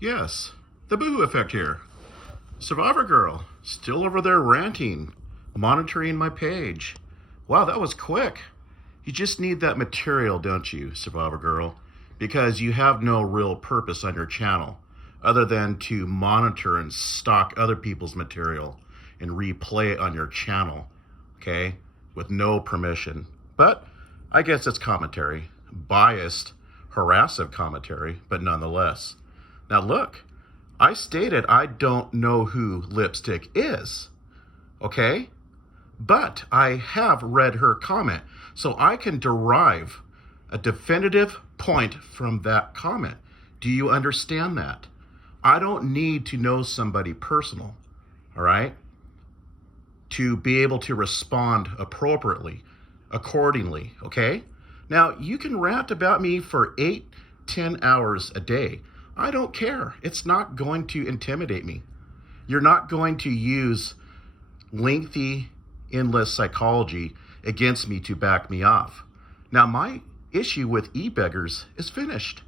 Yes, the Boohoo Effect here. Survivorgirl, still over there ranting, monitoring my page. Wow, that was quick. You just need that material, don't you, Survivorgirl? Because you have no real purpose on your channel other than to monitor and stock other people's material and replay it on your channel, okay, with no permission. But I guess it's commentary, biased, harassive commentary, but nonetheless. Now look, I stated I don't know who Lipstick is, okay? But I have read her comment, so I can derive a definitive point from that comment. Do you understand that? I don't need to know somebody personal, all right, to be able to respond appropriately, accordingly, okay? Now, you can rant about me for 8-10 hours a day. I don't care. It's not going to intimidate me. You're not going to use lengthy, endless psychology against me to back me off. Now, my issue with e-beggars is finished.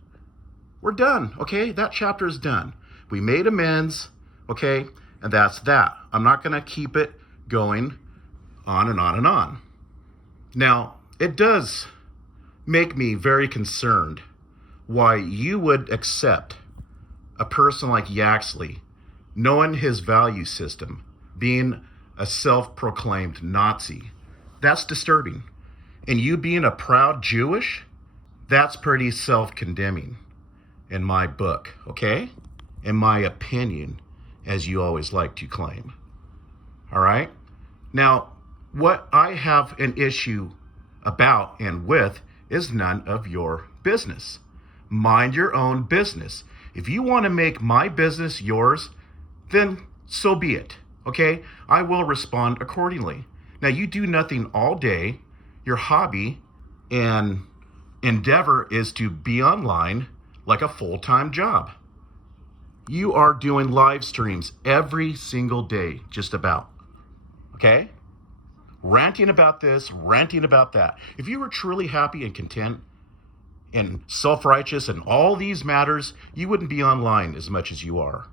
We're done, okay? That chapter is done. We made amends, okay? And that's that. I'm not going to keep it going on and on and on. Now, it does make me very concerned why you would accept a person like Yaxley, knowing his value system, being a self-proclaimed Nazi. That's disturbing. And you being a proud Jewish, that's pretty self-condemning in my book, okay? In my opinion, as you always like to claim. All right? Now, what I have an issue about and with is none of your business. Mind your own business. If you want to make my business yours, then so be it, okay? I will respond accordingly. Now, you do nothing all day. Your hobby and endeavor is to be online like a full-time job. You are doing live streams every single day, just about, okay? Ranting about this, ranting about that. If you were truly happy and content and self-righteous in all these matters, you wouldn't be online as much as you are.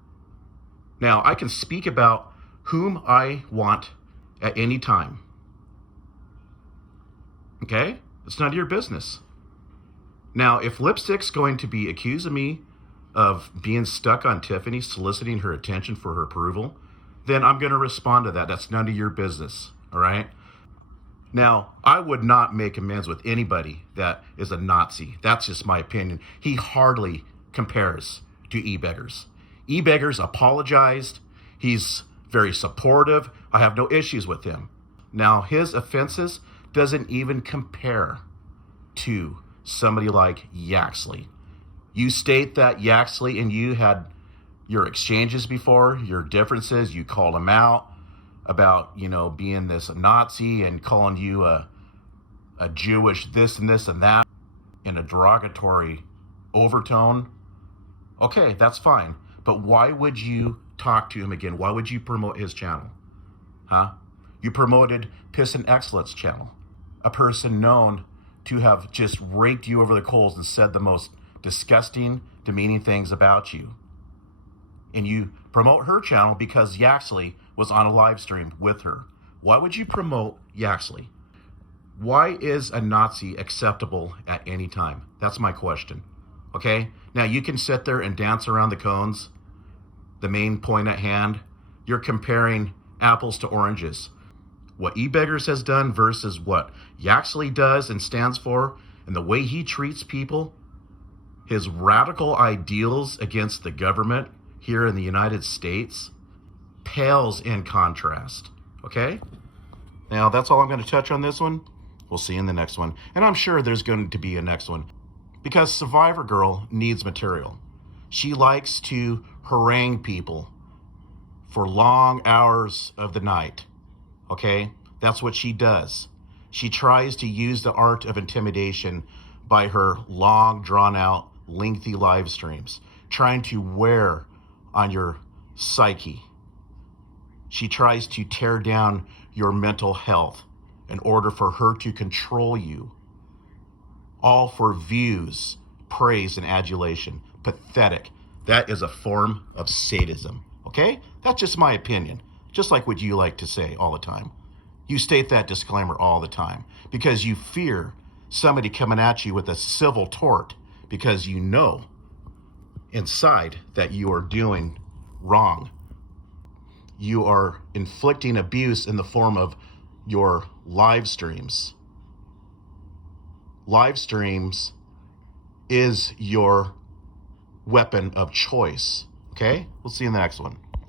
Now, I can speak about whom I want at any time. Okay? It's none of your business. Now, if Lipstick's going to be accusing me of being stuck on Tiffany, soliciting her attention for her approval, then I'm going to respond to that. That's none of your business, all right? Now, I would not make amends with anybody that is a Nazi. That's just my opinion. He hardly compares to e-beggars. E-beggars apologized. He's very supportive. I have no issues with him. Now, his offenses doesn't even compare to somebody like Yaxley. You state that Yaxley and you had your exchanges before, your differences. You called him out about, being this Nazi and calling you a Jewish this and this and that in a derogatory overtone. Okay, that's fine. But why would you talk to him again? Why would you promote his channel? Huh? You promoted Piss and Excellence channel, a person known to have just raked you over the coals and said the most disgusting, demeaning things about you. And you promote her channel because Yaxley was on a live stream with her. Why would you promote Yaxley? Why is a Nazi acceptable at any time? That's my question. Okay? Now, you can sit there and dance around the cones. The main point at hand, you're comparing apples to oranges. What e-beggars has done versus what Yaxley does and stands for, and the way he treats people, his radical ideals against the government here in the United States, pales in contrast, okay? Now, that's all I'm going to touch on this one. We'll see you in the next one. And I'm sure there's going to be a next one because Survivorgirl needs material. She likes to harangue people for long hours of the night, okay? That's what she does. She tries to use the art of intimidation by her long, drawn-out, lengthy live streams, trying to wear on your psyche. She tries to tear down your mental health in order for her to control you. All for views, praise, and adulation. Pathetic. That is a form of sadism, okay? That's just my opinion, just like what you like to say all the time. You state that disclaimer all the time because you fear somebody coming at you with a civil tort because you know inside that you are doing wrong. You are inflicting abuse in the form of your live streams. Live streams is your weapon of choice. Okay? We'll see you in the next one.